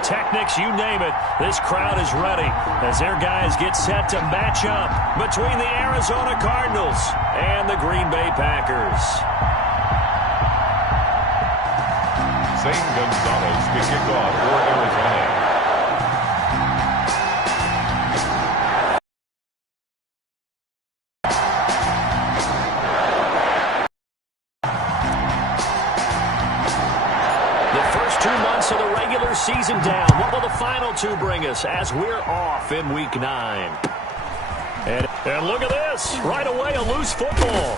pyrotechnics, you name it. This crowd is ready as their guys get set to match up between the Arizona Cardinals and the Green Bay Packers. Zane Gonzalez to kick off for Arizona. So the regular season down. What will the final two bring us as we're off in Week 9? And look at this. Right away, a loose football.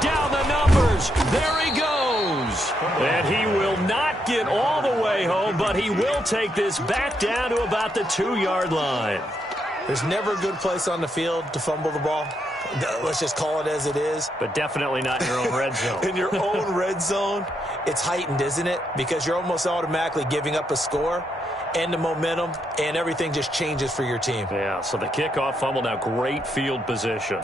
Down the numbers. There he goes. And he will not get all the way home, but he will take this back down to about the 2-yard line. There's never a good place on the field to fumble the ball. Let's just call it as it is. But definitely not in your own red zone. In your own red zone, it's heightened, isn't it? Because you're almost automatically giving up a score and the momentum, and everything just changes for your team. Yeah, so the kickoff fumble, now great field position.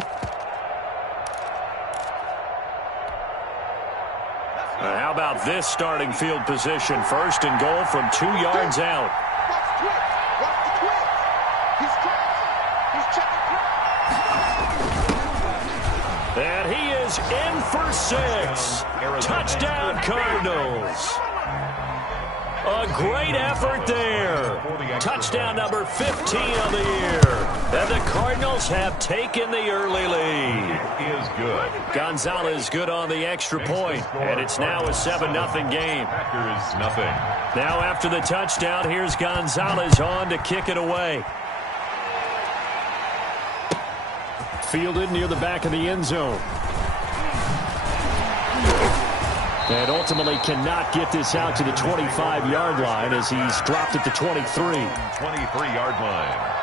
How about this starting field position? 1st and goal from 2 yards out. And he is in for 6. Touchdown, Cardinals. A great effort there. Touchdown number 15 on the year. And the Cardinals have taken the early lead. Is good. Gonzalez good on the extra point. And it's now a 7-0 game. Packers nothing. Now after the touchdown, here's Gonzalez on to kick it away. Fielded near the back of the end zone. And ultimately cannot get this out to the 25-yard line as he's dropped at the 23. 23-yard line.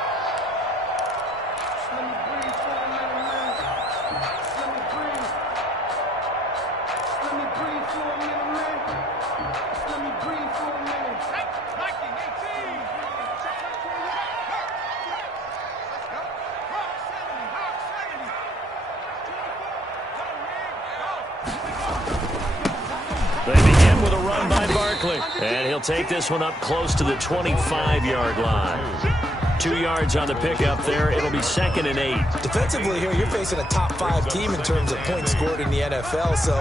And he'll take this one up close to the 25-yard line. 2 yards on the pickup there. It'll be 2nd and 8. Defensively here, you're facing a top 5 team in terms of points scored in the NFL. So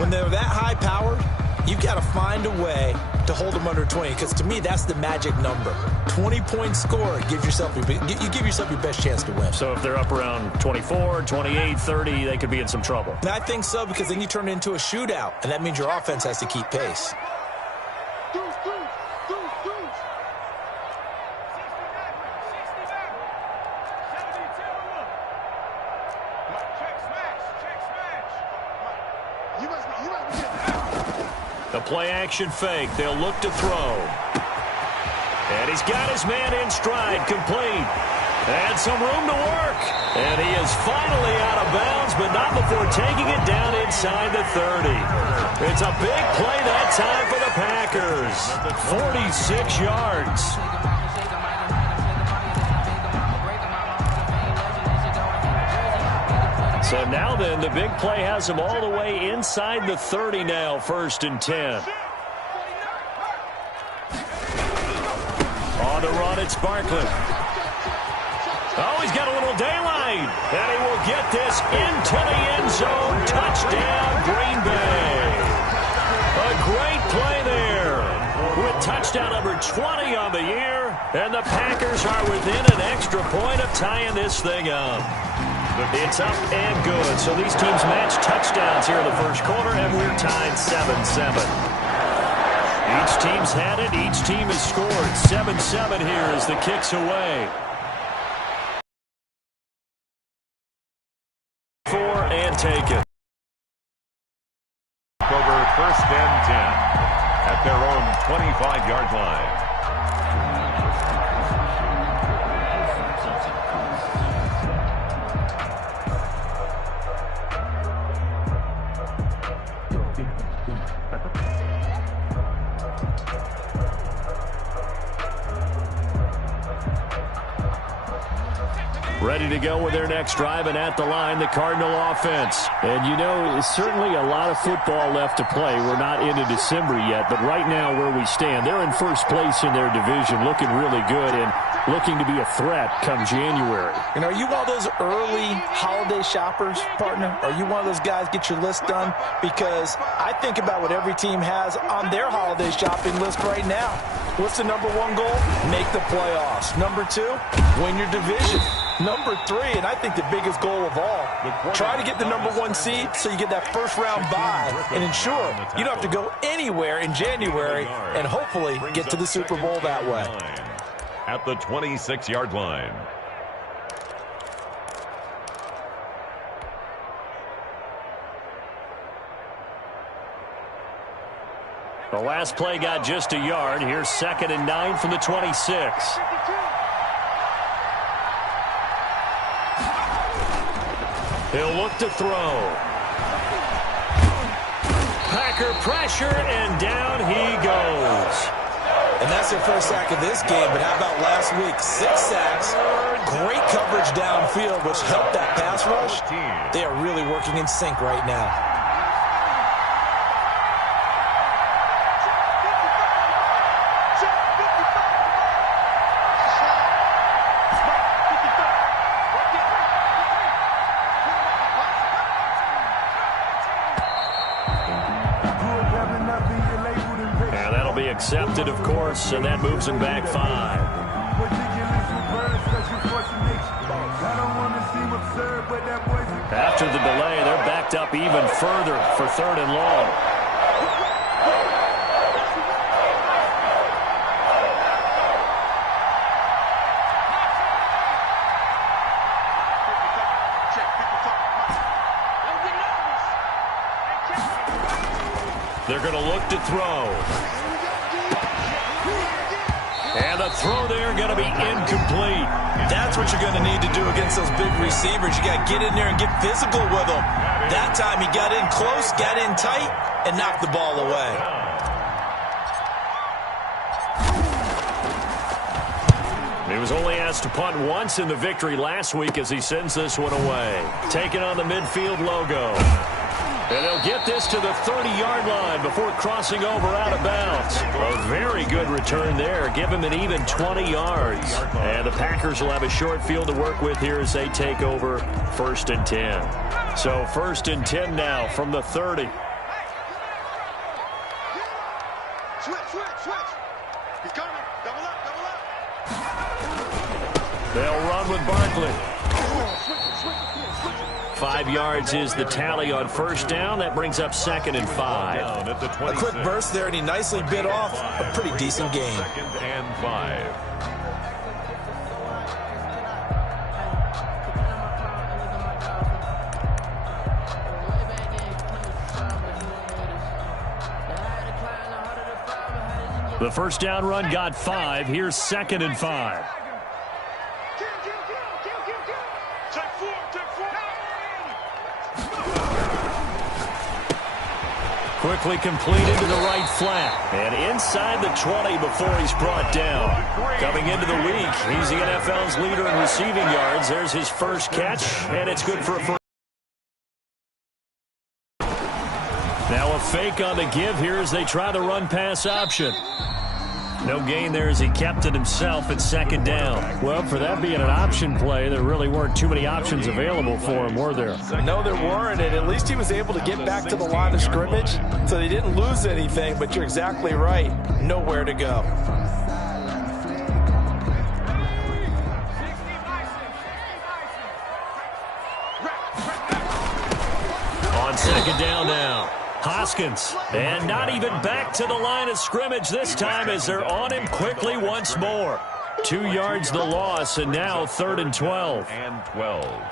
when they're that high-powered, you've got to find a way to hold them under 20. Because to me, that's the magic number. 20 points scored, you give yourself your best chance to win. So if they're up around 24, 28, 30, they could be in some trouble. And I think so, because then you turn it into a shootout, and that means your offense has to keep pace. The play-action fake. They'll look to throw. And he's got his man in stride, complete. And some room to work. And he is finally out of bounds, but not before taking it down inside the 30. It's a big play that time for the Packers. 46 yards. So now then, the big play has him all the way inside the 30 now, 1st and 10. On the run, it's Barkley. Oh, he's got a little daylight. And he will get this into the end zone. Touchdown, Green Bay. A great play there with touchdown number 20 on the year. And the Packers are within an extra point of tying this thing up. It's up and good. So these teams match touchdowns here in the 1st quarter, and we're tied 7-7. Each team's had it. Each team has scored. 7-7 here as the kick's away. 4 and take it. Over 1st and 10 at their own 25-yard line. Ready to go with their next drive, and at the line, the Cardinal offense. And, you know, certainly a lot of football left to play. We're not into December yet, but right now where we stand, they're in first place in their division, looking really good and looking to be a threat come January. And are you one of those early holiday shoppers, partner? Are you one of those guys get your list done? Because I think about what every team has on their holiday shopping list right now. What's the number one goal? Make the playoffs. Number 2, win your division. Number 3, and I think the biggest goal of all, try to get the number 1 seed so you get that first round bye and ensure you don't have to go anywhere in January and hopefully get to the Super Bowl that way. At the 26-yard line. The last play got just a yard. Here's 2nd and 9 from the 26. He'll look to throw. Packer pressure, and down he goes. And that's their first sack of this game, but how about last week? 6 sacks, great coverage downfield, which helped that pass rush. They are really working in sync right now. Accepted, of course, and that moves him back 5. After the delay, they're backed up even further for 3rd and long. They're going to look to throw. And the throw there going to be incomplete. That's what you're going to need to do against those big receivers. You got to get in there and get physical with them. That time he got in close, got in tight, and knocked the ball away. He was only asked to punt once in the victory last week as he sends this one away. Taking on the midfield logo. And they'll get this to the 30-yard line before crossing over out of bounds. A very good return there. Give him an even 20 yards. And the Packers will have a short field to work with here as they take over 1st and 10. So 1st and 10 now from the 30. Switch. He's coming. Double up. They'll run with Barkley. 5 yards is the tally on 1st down. That brings up 2nd and 5. A quick burst there, and he nicely bit off a pretty decent gain. 2nd and 5. The 1st down run got 5. Here's 2nd and 5. Quickly completed to the right flat. And inside the 20 before he's brought down. Coming into the week, he's the NFL's leader in receiving yards. There's his first catch, and it's good for a first. Now a fake on the give here as they try the run-pass option. No gain there as he kept it himself at 2nd down. Well, for that being an option play, there really weren't too many options available for him, were there? No, there weren't, and at least he was able to get back to the line of scrimmage, so they didn't lose anything, but you're exactly right. Nowhere to go. On 2nd down now. Hoskins, and not even back to the line of scrimmage this time as they're on him quickly once more. 2 yards the loss, and now 3rd and 12. And 12.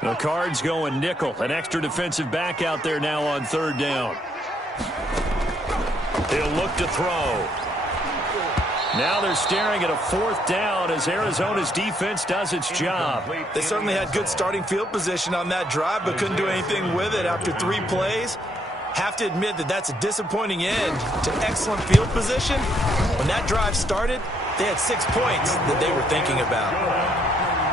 The Cards going nickel. An extra defensive back out there now on 3rd down. He'll look to throw. Now they're staring at a 4th down as Arizona's defense does its job. They certainly had good starting field position on that drive, but couldn't do anything with it after 3 plays. Have to admit that that's a disappointing end to excellent field position. When that drive started, They had 6 points that they were thinking about.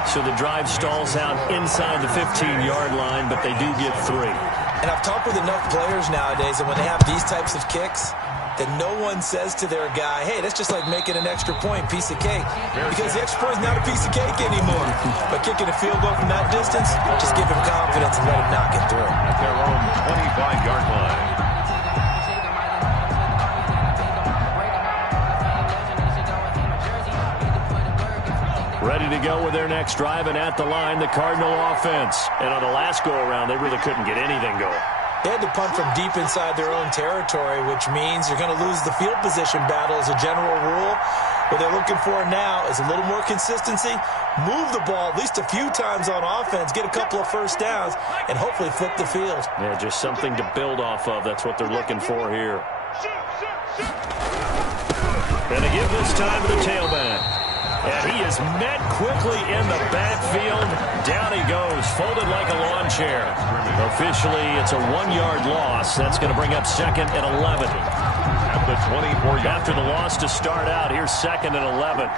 So the drive stalls out inside the 15-yard line, but they do get 3. And I've talked with enough players nowadays, and when they have these types of kicks, that no one says to their guy, hey, that's just like making an extra point, piece of cake. Because the extra point is not a piece of cake anymore. But kicking a field goal from that distance, just give him confidence and let him knock it through. At their own 25-yard line. Ready to go with their next drive, and at the line, the Cardinal offense. And on the last go-around, they really couldn't get anything going. They had to punt from deep inside their own territory, which means you're going to lose the field position battle as a general rule. What they're looking for now is a little more consistency, move the ball at least a few times on offense, get a couple of first downs, and hopefully flip the field. Yeah, just something to build off of. That's what they're looking for here. And they give this time to the tailback. And he is met quickly in the backfield. Down he goes, folded like a lawn chair. Officially, it's a 1-yard loss. That's going to bring up 2nd and 11. At the 24-yard. After the loss to start out, here's 2nd and 11.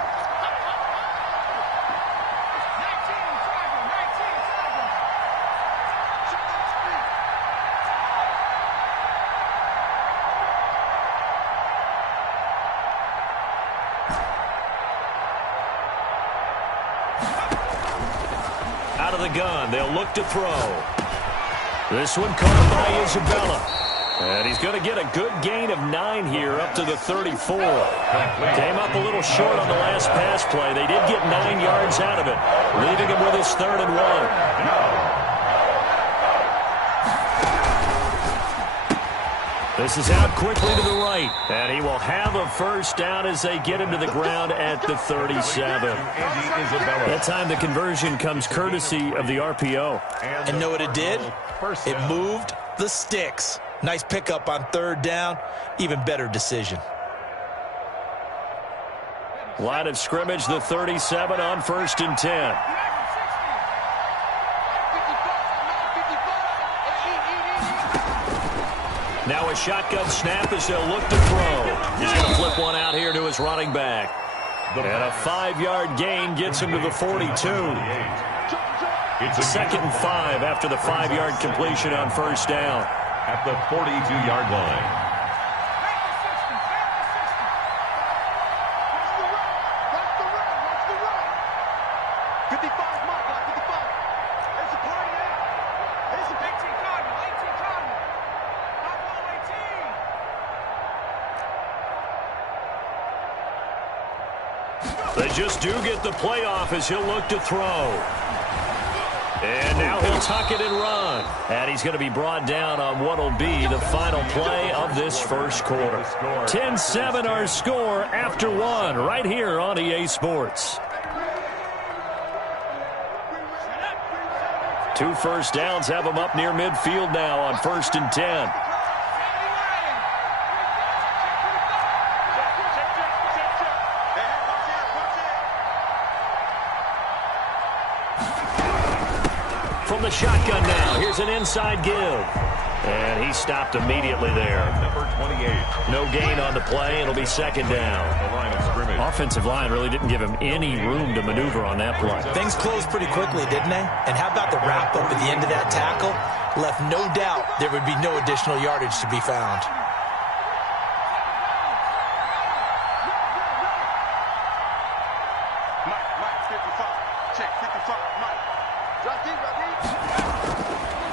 Out of the gun, they'll look to throw. This one caught by Isabella. And he's going to get a good gain of 9 here up to the 34. Came up a little short on the last pass play. They did get 9 yards out of it, leaving him with his 3rd and 1. This is out quickly to the right, and he will have a first down as they get him to the ground at the 37. That time the conversion comes courtesy of the RPO. And know what it did? It moved the sticks. Nice pickup on 3rd down. Even better decision. Line of scrimmage, the 37 on 1st and 10. Now a shotgun snap as they'll look to throw. He's going to flip one out here to his running back. And a 5-yard gain gets him to the 42. It's 2nd and 5 after the 5-yard completion on 1st down. At the 42-yard line. They just do get the playoff as he'll look to throw. And now he'll tuck it and run. And he's going to be brought down on what will be the final play of this first quarter. 10-7 our score after 1 right here on EA Sports. 2 first downs have them up near midfield now on 1st and 10. From the shotgun now, here's an inside give. And he stopped immediately there. Number 28. No gain on the play. It'll be 2nd down. The line of scrimmage. Offensive line really didn't give him any room to maneuver on that play. Things closed pretty quickly, didn't they? And how about the wrap-up at the end of that tackle? Left no doubt there would be no additional yardage to be found.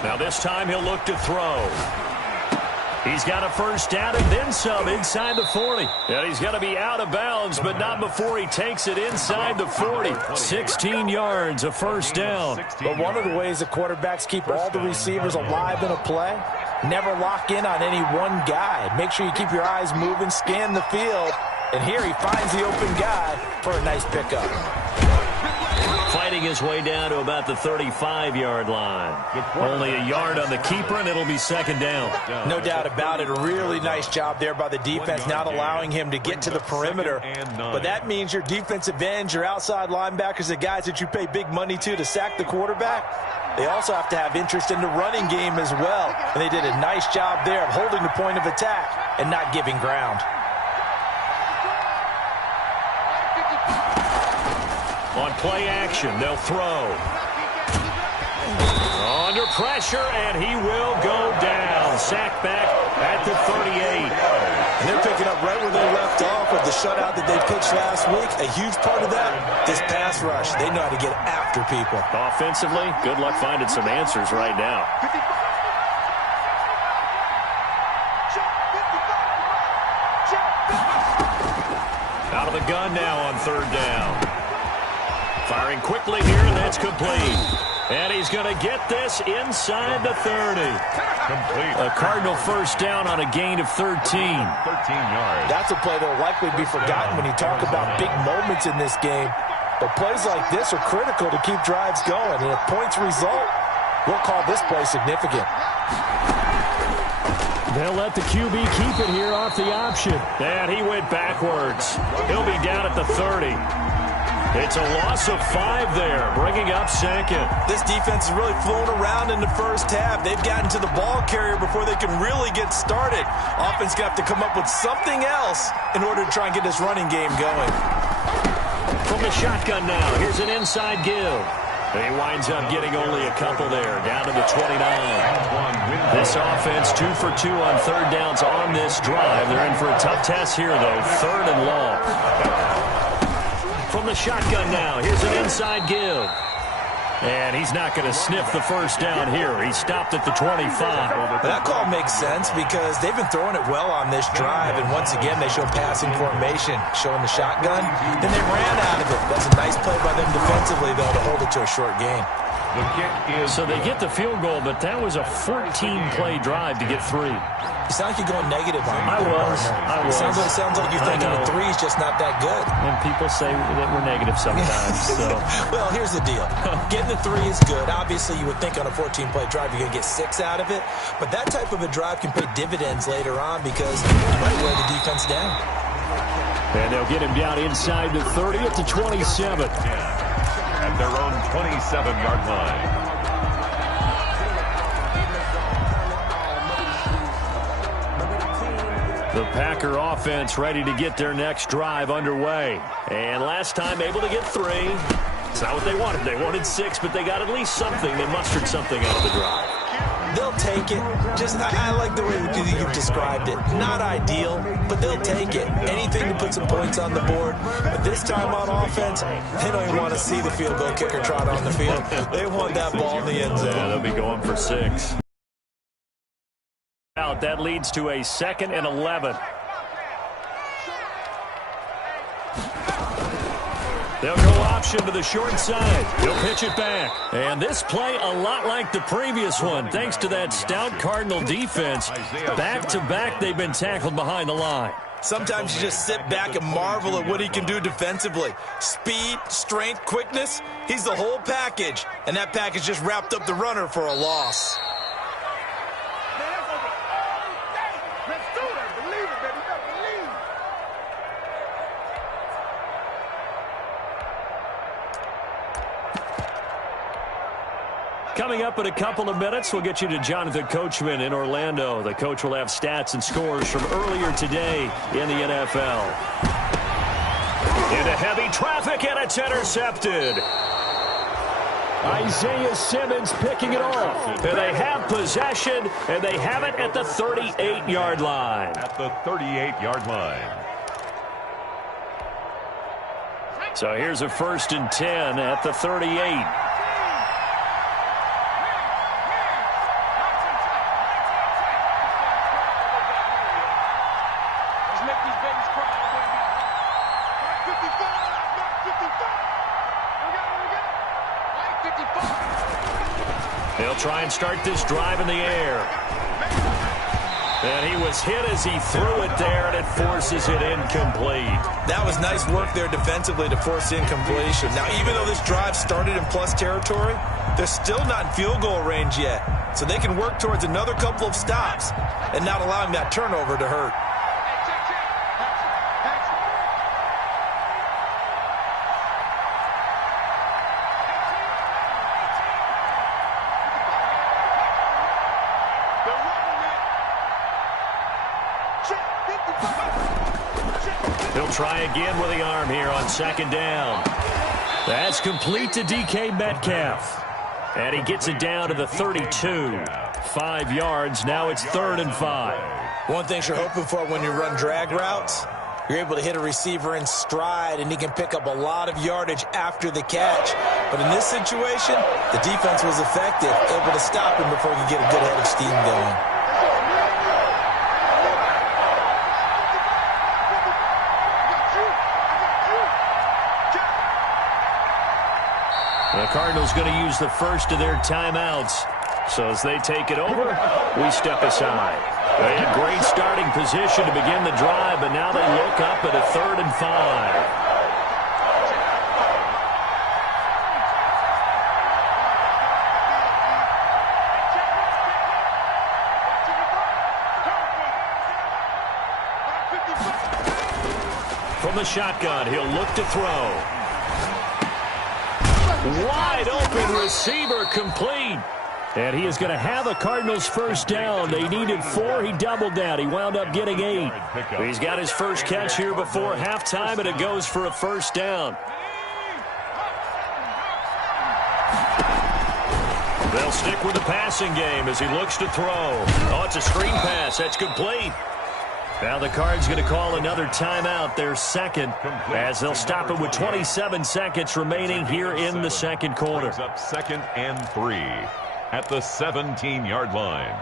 Now this time he'll look to throw. He's got a first down and then some inside the 40. And he's going to be out of bounds, but not before he takes it inside the 40. 16 yards, a first down. But one of the ways the quarterbacks keep all the receivers alive in a play, never lock in on any one guy. Make sure you keep your eyes moving, scan the field. And here he finds the open guy for a nice pickup. Fighting his way down to about the 35-yard line. Only a yard on the keeper, and it'll be 2nd down. No doubt about it. A really nice job there by the defense, not allowing him to get to the perimeter. But that means your defensive ends, your outside linebackers, the guys that you pay big money to sack the quarterback, they also have to have interest in the running game as well. And they did a nice job there of holding the point of attack and not giving ground. On play action, they'll throw. Under pressure, and he will go down. Sacked back at the 38. And they're picking up right where they left off with the shutout that they pitched last week. A huge part of that, this pass rush. They know how to get after people. Offensively, good luck finding some answers right now. Out of the gun now on third down. Firing quickly here, and that's complete. And he's going to get this inside the 30. Complete. A Cardinal first down on a gain of 13. 13 yards. That's a play that will likely be forgotten when you talk about big moments in this game. But plays like this are critical to keep drives going. And if points result, we'll call this play significant. They'll let the QB keep it here off the option. And he went backwards. He'll be down at the 30. It's a loss of 5 there, bringing up second. This defense is really flown around in the first half. They've gotten to the ball carrier before they can really get started. Offense got to come up with something else in order to try and get this running game going. From the shotgun now, here's an inside give. He winds up getting only a couple there, down to the 29. This offense 2 for 2 on third downs on this drive. They're in for a tough test here, though, third and long. From the shotgun now, here's an inside give. And he's not going to sniff the first down here. He stopped at the 25. That call makes sense because they've been throwing it well on this drive, and once again they show passing formation, showing the shotgun. Then they ran out of it. That's a nice play by them defensively, though, to hold it to a short gain. The kick is... So they get the field goal, but that was a 14-play drive to get 3. You sound like you're going negative on me. I was. It sounds like you're thinking the 3 is just not that good. And people say that we're negative sometimes. So. Well, here's the deal. Getting the 3 is good. Obviously, you would think on a 14-play drive you're going to get 6 out of it. But that type of a drive can pay dividends later on because you might wear the defense down. And they'll get him down inside the 30 at the 27. At their own 27-yard line. The Packer offense ready to get their next drive underway. And last time able to get 3. It's not what they wanted. They wanted 6, but they got at least something. They mustered something out of the drive. They'll take it. I like the way you've described it. Not ideal, but they'll take it. Anything to put some points on the board. But this time on offense, they don't even want to see the field goal kicker trot on the field. They want that ball in the end zone. Yeah, they'll be going for 6. That leads to a 2nd and 11. They'll go option to the short side. He'll pitch it back. And this play a lot like the previous one. Thanks to that stout Cardinal defense. Back-to-back, they've been tackled behind the line. Sometimes you just sit back and marvel at what he can do defensively. Speed, strength, quickness. He's the whole package. And that package just wrapped up the runner for a loss. Coming up in a couple of minutes, we'll get you to Jonathan Coachman in Orlando. The coach will have stats and scores from earlier today in the NFL. Into heavy traffic, and it's intercepted. Isaiah Simmons picking it off. And they have possession, and they have it at the 38-yard line. At the 38-yard line. So here's a 1st and 10 at the 38. They'll try and start this drive in the air. And he was hit as he threw it there, and it forces it incomplete. That was nice work there defensively to force incompletion. Now, even though this drive started in plus territory, they're still not in field goal range yet. So they can work towards another couple of stops and not allowing that turnover to hurt. He'll try again with the arm here on second down. That's complete to DK Metcalf. And he gets it down to the 32. 5 yards. Now it's 3rd and 5. One thing you're hoping for when you run drag routes, you're able to hit a receiver in stride, and he can pick up a lot of yardage after the catch. But in this situation, the defense was effective, able to stop him before he could get a good head of steam going. The Cardinals going to use the first of their timeouts. So as they take it over, we step aside. They had great starting position to begin the drive, but now they look up at a 3rd and 5. From the shotgun, he'll look to throw. Wide open receiver, complete. And he is going to have a Cardinals first down. They needed 4. He doubled that. He wound up getting 8. He's got his first catch here before halftime, and it goes for a first down. They'll stick with the passing game as he looks to throw. Oh, it's a screen pass. That's complete. Now the Cards going to call another timeout, their second, as they'll stop it with 27 seconds remaining here in the second quarter. Up 2nd and 3 at the 17-yard line.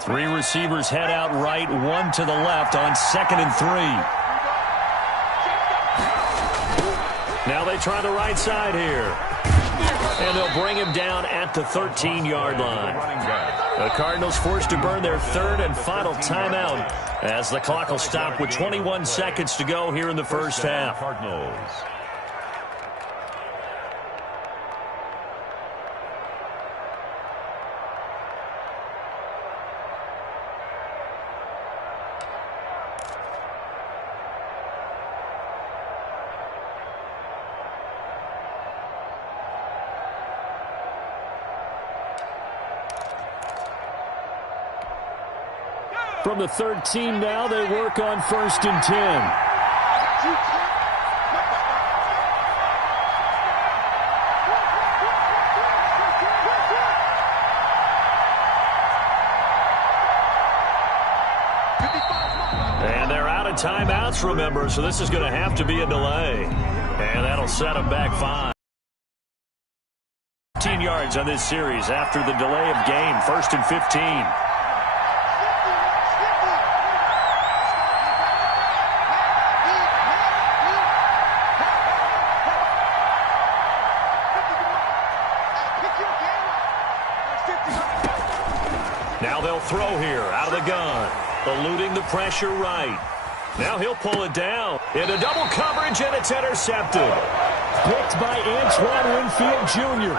Three receivers head out right, 1 to the left on 2nd and 3. Now they try the right side here. And they'll bring him down at the 13-yard line. The Cardinals forced to burn their 3rd and final timeout as the clock will stop with 21 seconds to go here in the first half. Cardinals. From the 13 now, they work on 1st and 10. And they're out of timeouts, remember, so this is going to have to be a delay. And that'll set them back 5. 15 yards on this series after the delay of game, 1st and 15. Now they'll throw here out of the gun, eluding the pressure right. Now he'll pull it down into double coverage, and it's intercepted. Picked by Antoine Winfield Jr.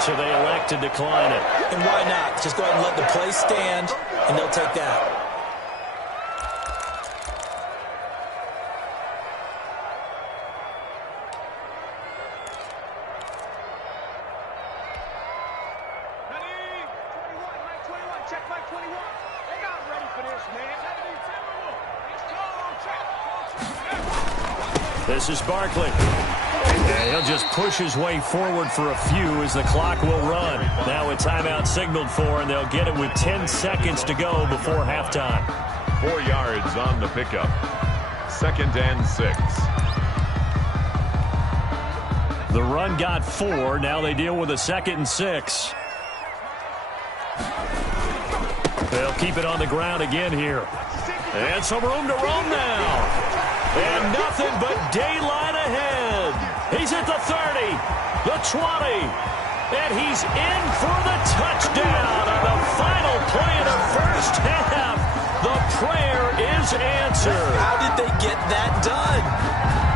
So they elect to decline it. And why not? Just go ahead and let the play stand, and they'll take that. This is Barkley. And he'll just push his way forward for a few as the clock will run. Now a timeout signaled for, and they'll get it with 10 seconds to go before halftime. 4 yards on the pickup. 2nd and 6. The run got 4. Now they deal with a 2nd and 6. They'll keep it on the ground again here. And some room to roam now. And nothing but daylight ahead. He's at the 30, the 20, and he's in for the touchdown on the final play of the first half. The prayer is answered. How did they get that done?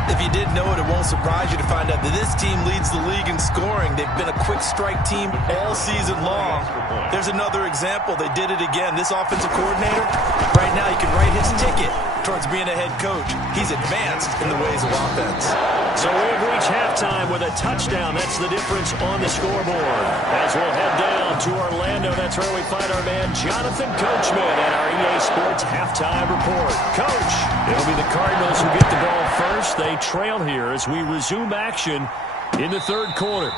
If you didn't know it, it won't surprise you to find out that this team leads the league in scoring. They've been a quick strike team all season long. There's another example. They did it again. This offensive coordinator, right now, you can write his ticket. towards being a head coach. He's advanced in the ways of offense. So we have reached halftime with a touchdown. That's the difference on the scoreboard. As we'll head down to Orlando, that's where we find our man Jonathan Coachman at our EA Sports Halftime Report. Coach, it'll be the Cardinals who get the ball first. They trail here as we resume action in the third quarter.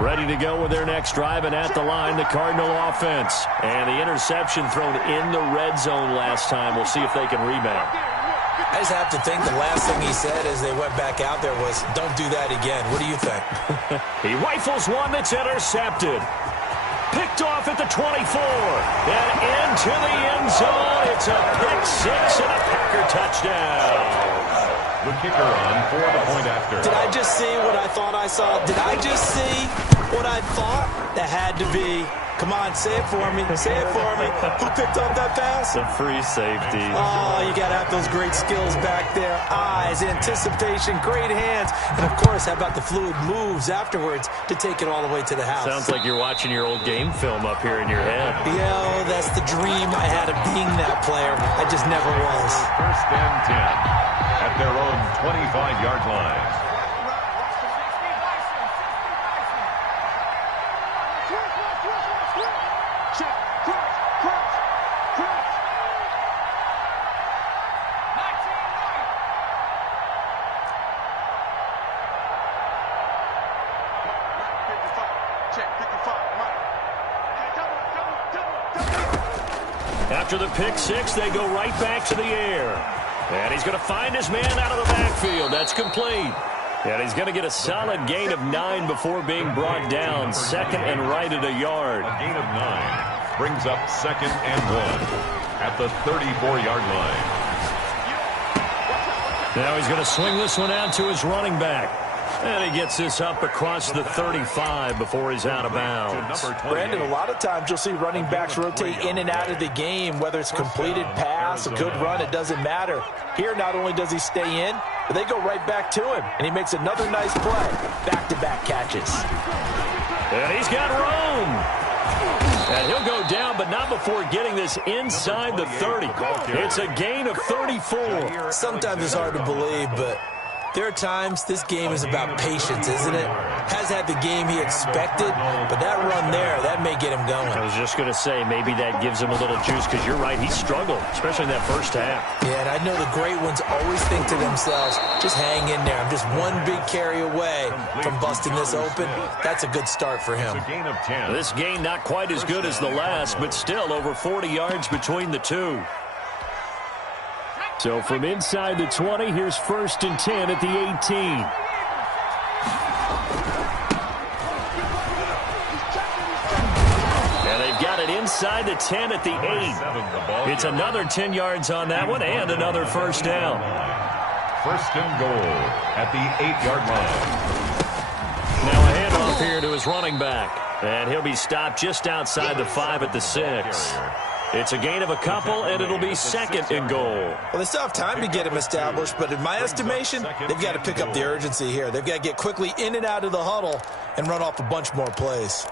Ready to go with their next drive, and at the line, the Cardinal offense. And the interception thrown in the red zone last time. We'll see if they can rebound. I just have to think the last thing he said as they went back out there was, don't do that again. What do you think? He rifles one that's intercepted. Picked off at the 24. And into the end zone. It's a pick six and a Packer touchdown. The kicker on for the point after. Did I just see what I thought I saw? Did I just see what I thought? That had to be. Come on, say it for me. Say it for me. Who picked up that pass? The free safety. Oh, you got to have those great skills back there. Eyes, anticipation, great hands. And, of course, how about the fluid moves afterwards to take it all the way to the house? Sounds like you're watching your old game film up here in your head. Yo, that's the dream I had of being that player. I just never was. First and 10 at their own 25-yard line. After the pick six, they go right back to the air. And he's going to find his man out of the backfield. That's complete. And he's going to get a solid gain of 9 before being brought down. Second and right at a yard. A gain of 9 brings up second and 1 at the 34-yard line. Now he's going to swing this one out to his running back. And he gets this up across the 35 before he's out of bounds. Brandon, a lot of times you'll see running backs rotate in and out of the game, whether it's completed pass, a good run, it doesn't matter. Here, not only does he stay in, but they go right back to him, and he makes another nice play. Back-to-back catches. And he's got room. And he'll go down, but not before getting this inside the 30. It's a gain of 34. Sometimes it's hard to believe, but there are times this game is about patience, isn't it? Has had the game he expected, but that run there, that may get him going. I was just going to say, maybe that gives him a little juice, because you're right, he struggled, especially in that first half. Yeah, and I know the great ones always think to themselves, just hang in there. I'm just one big carry away from busting this open. That's a good start for him. It's a gain of 10. This gain not quite as good as the last, but still over 40 yards between the two. So from inside the 20, here's first and 10 at the 18. And they've got it inside the 10 at the 8. It's another 10 yards on that one and another first down. First and goal at the 8-yard line. Now a handoff here to his running back. And he'll be stopped just outside the 5 at the 6. It's a gain of a couple, and it'll be second and goal. Well, they still have time to get him established, but in my estimation, they've got to pick up the urgency here. They've got to get quickly in and out of the huddle and run off a bunch more plays.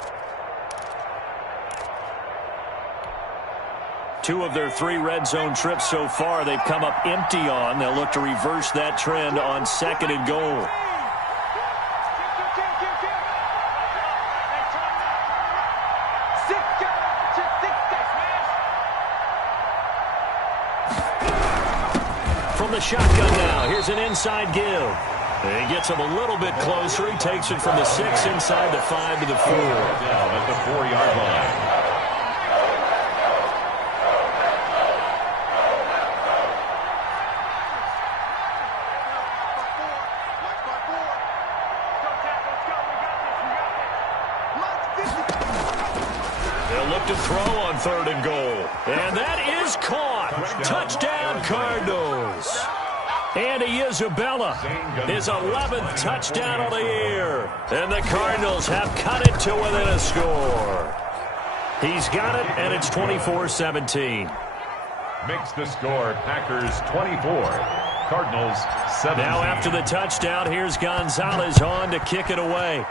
2 of their 3 red zone trips so far, they've come up empty on. They'll look to reverse that trend on second and goal. The shotgun now. Here's an inside give. And he gets him a little bit closer. He takes it from the 6 inside the 5 to the 4. Down at the 4-yard line. They'll look to throw on third and goal. And that is caught. Touchdown Cardinals. Andy Isabella, his 11th touchdown of the year. And the Cardinals have cut it to within a score. He's got it, and it's 24-17. makes the score Packers 24, Cardinals 7. Now after the touchdown, here's Gonzalez on to kick it away.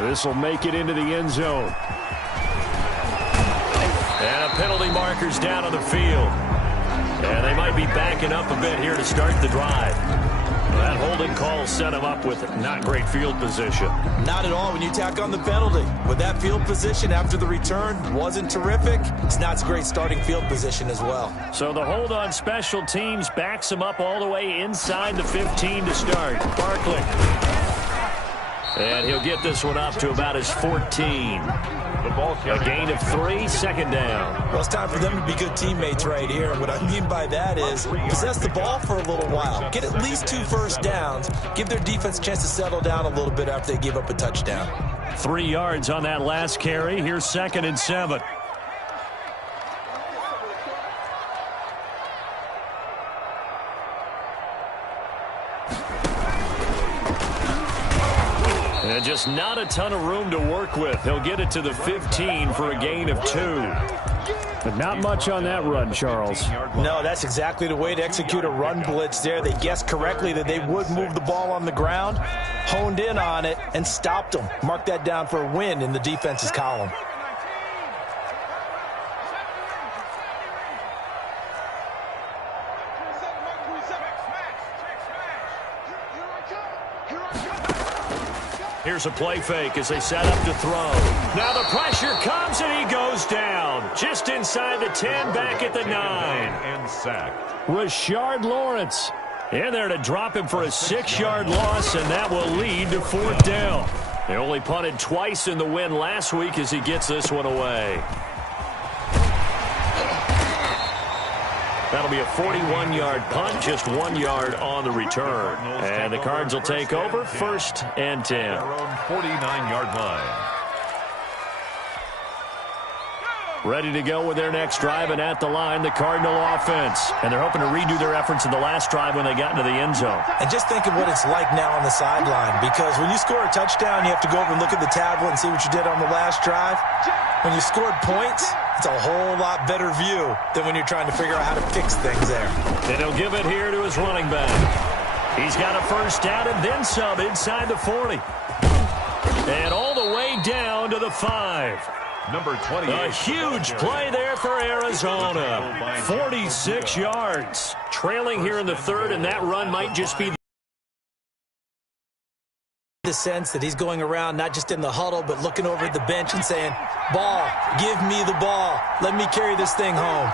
This will make it into the end zone. And a penalty marker's down on the field. And they might be backing up a bit here to start the drive. That holding call set him up with not great field position. Not at all when you tack on the penalty. With that field position after the return wasn't terrific, it's not a great starting field position as well. So the hold on special teams backs him up all the way inside the 15 to start. Barkley. And he'll get this one up to about his 14. The ball A gain of 3, second down. Well, it's time for them to be good teammates right here. And what I mean by that is possess the ball for a little while. Get at least 2 first downs. Give their defense a chance to settle down a little bit after they give up a touchdown. 3 yards on that last carry. Here's 2nd and 7. And just not a ton of room to work with. He'll get it to the 15 for a gain of 2. But not much on that run, Charles. No, that's exactly the way to execute a run blitz there. They guessed correctly that they would move the ball on the ground, honed in on it, and stopped them. Mark that down for a win in the defense's column. Here's a play fake as they set up to throw. Now the pressure comes and he goes down. Just inside the 10, back at the 9. And sacked. Rashard Lawrence in there to drop him for a 6-yard loss, and that will lead to 4th down. They only punted twice in the win last week as he gets this one away. That'll be a 41-yard punt, just 1 yard on the return. And the Cards will take over, 1st and 10. Their own 49-yard line. Ready to go with their next drive, and at the line, the Cardinal offense. And they're hoping to redo their efforts in the last drive when they got into the end zone. And just think of what it's like now on the sideline, because when you score a touchdown, you have to go over and look at the tablet and see what you did on the last drive. When you scored points, it's a whole lot better view than when you're trying to figure out how to fix things there. And he'll give it here to his running back. He's got a first down and then some inside the 40. And all the way down to the 5. Number 28. A huge play there for Arizona. 46 yards. Trailing here in the 3rd, and that run might just be the sense that he's going around not just in the huddle but looking over at the bench and saying, ball, give me the ball, let me carry this thing home.